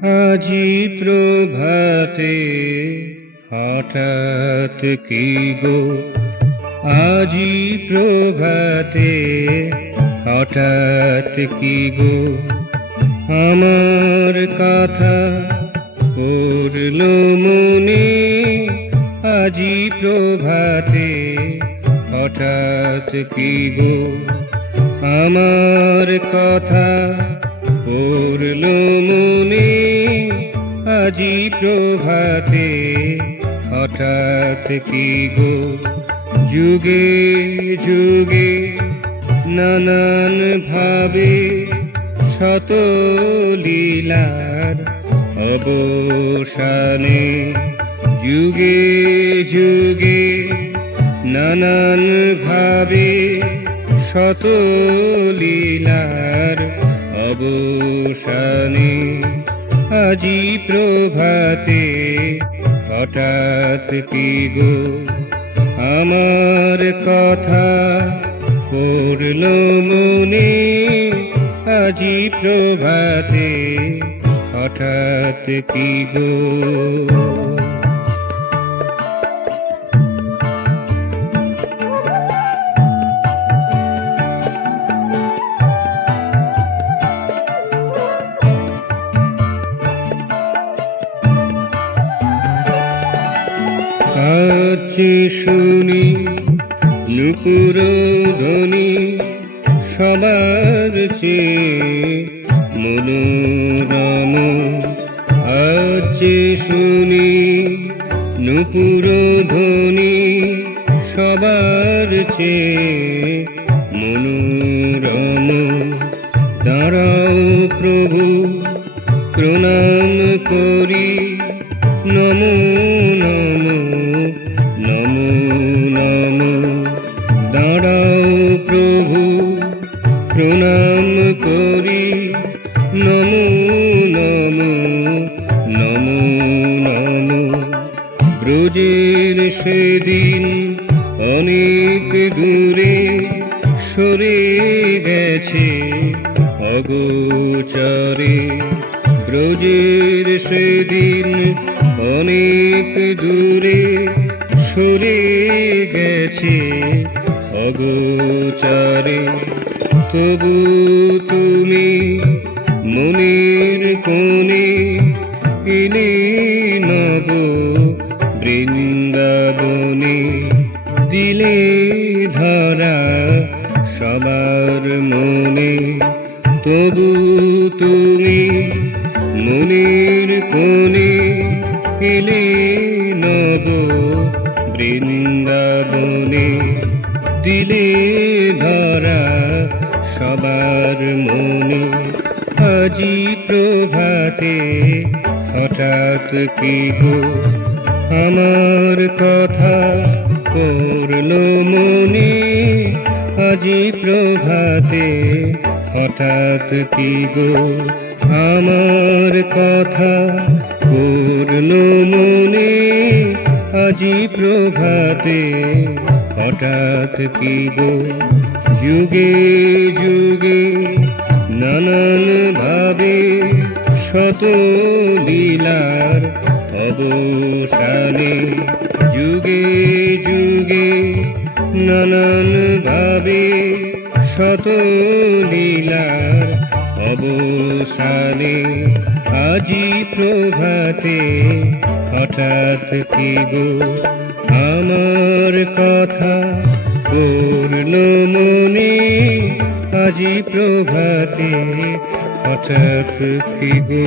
আজি প্রভাতে হঠাৎ কি গো, আজি প্রভাতে হঠাৎ কি গো, আমার কথা পড়ল মনে। আজি প্রভাতে হঠাৎ কি গো, আমার কথা পড়ল মনে। আজি প্রভাতে হঠাৎ কি গো, যুগে যুগে নানান ভাবে শত লীলার অবসানে। যুগে যুগে নানান ভাবে শত লীলার অবসানে। আজি প্রভাতে হঠাৎ কি গো, আমার কথা পড়ল মনে। আজি প্রভাতে হঠাৎ কি গো। আজকে শুনি নুপুর ধ্বনি, সবার চেয়ে মনোরম। আজকে শুনি নুপুর ধ্বনি, সবার চেয়ে মনোরম। দাঁড়াও প্রভু প্রণাম করি, নমো নমো নমো নমো। দাঁড়াও প্রভু প্রণাম করি, নমো নমো নমো নমো। ব্রজের সেদিন অনেক দূরে সরে গেছে অগোচরে। ব্রজের সেদিন অনেক দূরে সরে গেছে অগোচরে। তবু তুমি মনের কোণে এলে নব বৃন্দাবনে। দিলে ধরা সবার মনে, তবু তুমি মনের কোণে এলে নব বৃন্দাবনে। দিলে ধরা সবার মনে। আজি প্রভাতে হঠাৎ কি গো, আমার কথা পড়ল মনে। আজি প্রভাতে হঠাৎ কি গো, আমার কথা পড়ল মনে। আজি প্রভাতে হঠাৎ কি গো, যুগে যুগে নানান ভাবে শত লীলার অবসানে। যুগে যুগে নানান ভাবে শত লীলার অবসানে। আজি প্রভাতে হঠাৎ কি গো, আমার কথা পড়ল মনে। আজি প্রভাতে হঠাৎ কি গো।